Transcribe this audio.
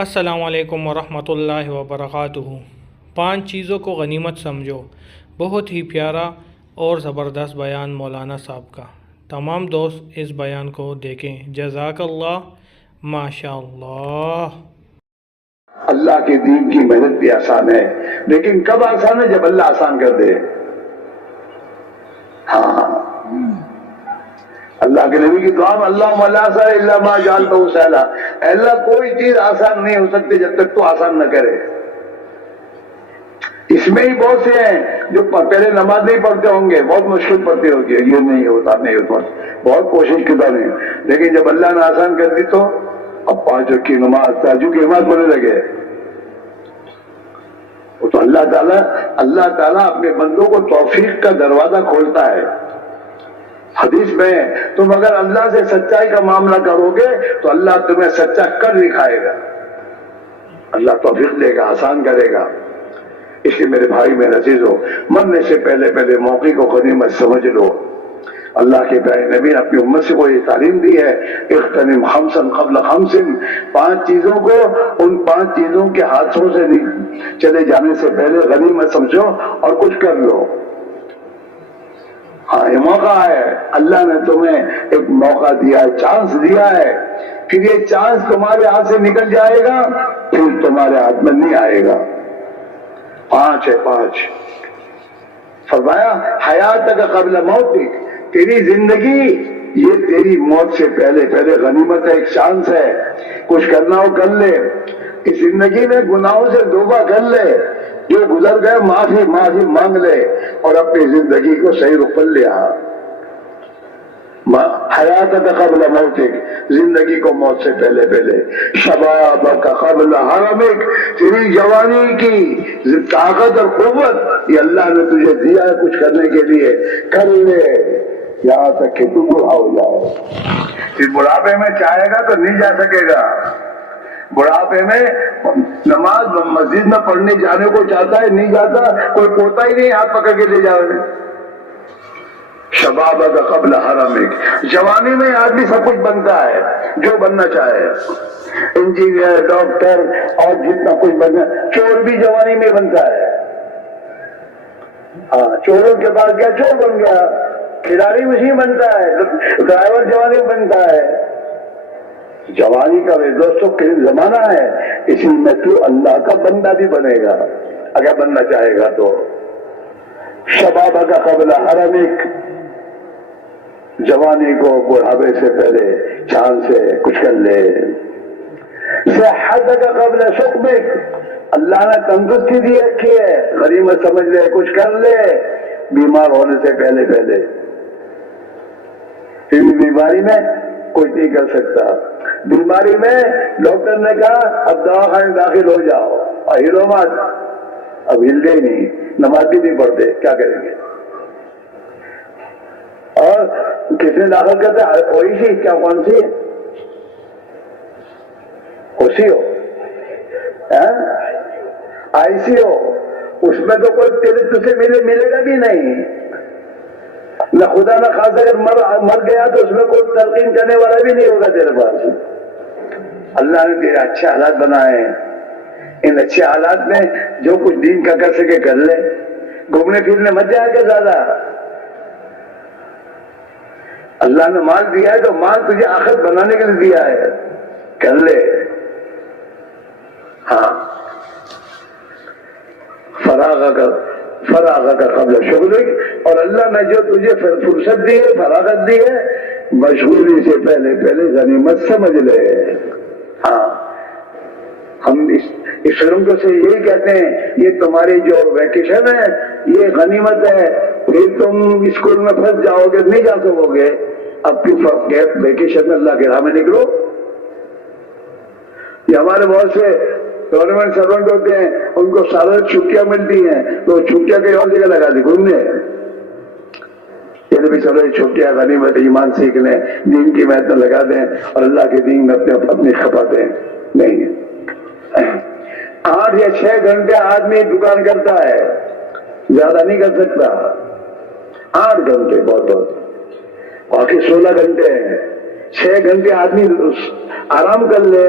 السلام علیکم ورحمۃ اللہ وبرکاتہ۔ 5 چیزوں کو غنیمت سمجھو، بہت ہی پیارا اور زبردست بیان مولانا صاحب کا۔ تمام دوست اس بیان کو دیکھیں۔ جزاک اللہ، ماشاء اللہ۔ اللہ کے دین کی محنت بھی آسان ہے، لیکن کب آسان ہے؟ جب اللہ آسان کر دے۔ ہاں، اللہ کے نبی کی دعا میں اللہم لا سہل الا ما جعلتہ سہلا، اے اللہ کوئی چیز آسان نہیں ہو سکتی جب تک تو آسان نہ کرے۔ اس میں ہی بہت سے ہیں جو پہلے نماز نہیں پڑھتے ہوں گے، بہت مشکل پڑھتے ہوگی، یہ نہیں ہوتا نہیں ہوتا، بہت کوشش کرتا نہیں، لیکن جب اللہ نے آسان کر دی تو اب 5 وقت کی نماز تہجد کی نماز پڑھنے لگے۔ وہ تو اللہ تعالیٰ اپنے بندوں کو توفیق کا دروازہ کھولتا ہے۔ حدیث میں تم اگر اللہ سے سچائی کا معاملہ کرو گے تو اللہ تمہیں سچا کر دکھائے گا، اللہ توفیق دے گا، آسان کرے گا۔ اس لیے میرے بھائی میرے عزیزو، مرنے سے پہلے موقع کو غنیمت سمجھ لو۔ اللہ کے پیارے نبی نے اپنی امت سے کو یہ تعلیم دی ہے، اغتنم خمسا قبل خمس، 5 چیزوں کو ان 5 چیزوں کے ہاتھوں سے چلے جانے سے پہلے غنیمت سمجھو اور کچھ کر لو۔ ہاں، یہ موقع ہے، اللہ نے تمہیں ایک موقع دیا ہے، چانس دیا ہے، پھر یہ چانس تمہارے ہاتھ سے نکل جائے گا، پھر تمہارے ہاتھ میں نہیں آئے گا۔ 5 ہے، 5 فرمایا حیاتک قبل موتک، تیری زندگی یہ تیری موت سے پہلے غنیمت ہے، ایک چانس ہے، کچھ کرنا ہو کر لے۔ اس زندگی میں گناہوں سے توبہ کر لے، جو گزر گئے معافی مانگ لے اور اپنی زندگی کو صحیح رخ پر لے آ۔ حیاتک قبل موتک، زندگی کو موت سے پہلے۔ شبابک قبل حرمک، تیری جوانی کی طاقت اور قوت یہ اللہ نے تجھے دیا ہے کچھ کرنے کے لیے، کر لے یہاں تک کہ تو بوڑھا ہو جائے۔ پھر بڑھاپے میں چاہے گا تو نہیں جا سکے گا۔ بڑھاپے میں نماز مسجد میں پڑھنے جانے کو چاہتا ہے، نہیں جاتا، کوئی پوتا ہی نہیں ہاتھ پکڑ کے لے جاؤ۔ شبابک قبل حرمک، جوانی میں آدمی سب کچھ بنتا ہے جو بننا چاہے، انجینئر، ڈاکٹر اور جتنا کچھ بننا، چور بھی جوانی میں بنتا ہے۔ ہاں، چوروں کے بعد کیا چور بن گیا، کھلاڑی اسی بنتا ہے، ڈرائیور جوانی میں بنتا ہے۔ جوانی کا میرے دوستوں کے زمانہ ہے، اسی میں تو اللہ کا بندہ بھی بنے گا اگر بننا چاہے گا تو۔ شبابک قبل حرمک، جوانی کو بڑھاپے سے پہلے چاند سے کچھ کر لے۔ صحتک قبل سقمک، اللہ نے تندرستی دی رکھی ہے، غنیمت سمجھ لے، کچھ کر لے بیمار ہونے سے پہلے۔ پھر بیماری میں کوئی نہیں کر سکتا، بیماری میں ڈاکٹر نے کہا اب دواخانے داخل ہو جاؤ اور ہلو مت، اب ہل گئے نہیں، نماز بھی نہیں پڑھتے، کیا کریں گے؟ اور کس نے داخل کرتا ہے؟ اوئی سی، کیا کون سی ہے؟ اوسی ہو، آئی سی ہو، اس میں تو کوئی تجھے ملے گا بھی نہیں، نہ خدا نہ خاص اگر مر گیا تو اس میں کوئی تلقین کرنے والا بھی نہیں ہوگا تیرے پاس۔ اللہ نے تیرے اچھے حالات بنائے، ان اچھے حالات میں جو کچھ دین کا کر سکے کر لے، گھومنے پھرنے مت جائے کہ زیادہ۔ اللہ نے مال دیا ہے تو مال تجھے آخرت بنانے کے لیے دیا ہے، کر لے۔ ہاں، فراغت قبل شغلک، اور اللہ نے جو تجھے فرصت دی ہے، فراغت دی ہے، مشغولی سے پہلے غنیمت سمجھ لے۔ ہاں، ہم اس فلم سے یہی کہتے ہیں یہ تمہاری جو ویکیشن ہے یہ غنیمت ہے، پھر تم اسکول میں پھنس جاؤ گے، نہیں جا سکو گے، اب پھر ویکیشن میں اللہ کے راہ میں نکلو۔ یہ ہمارے بہت سے گورنمنٹ سرونٹ ہوتے ہیں، ان کو سارے چھٹیاں ملتی ہیں تو چھٹیاں کہیں اور جگہ لگا دی گھومنے، یہ بھی چلو چھٹیاں غنیمت ایمان سیکھ لیں، دین کی محنت لگا دیں اور اللہ کے دین میں اپنی کھپا دیں۔ نہیں، 8 یا 6 گھنٹے آدمی دکان کرتا ہے، زیادہ نہیں کر سکتا، 8 گھنٹے بہت، باقی 16 گھنٹے ہیں، 6 گھنٹے آدمی آرام کر لے،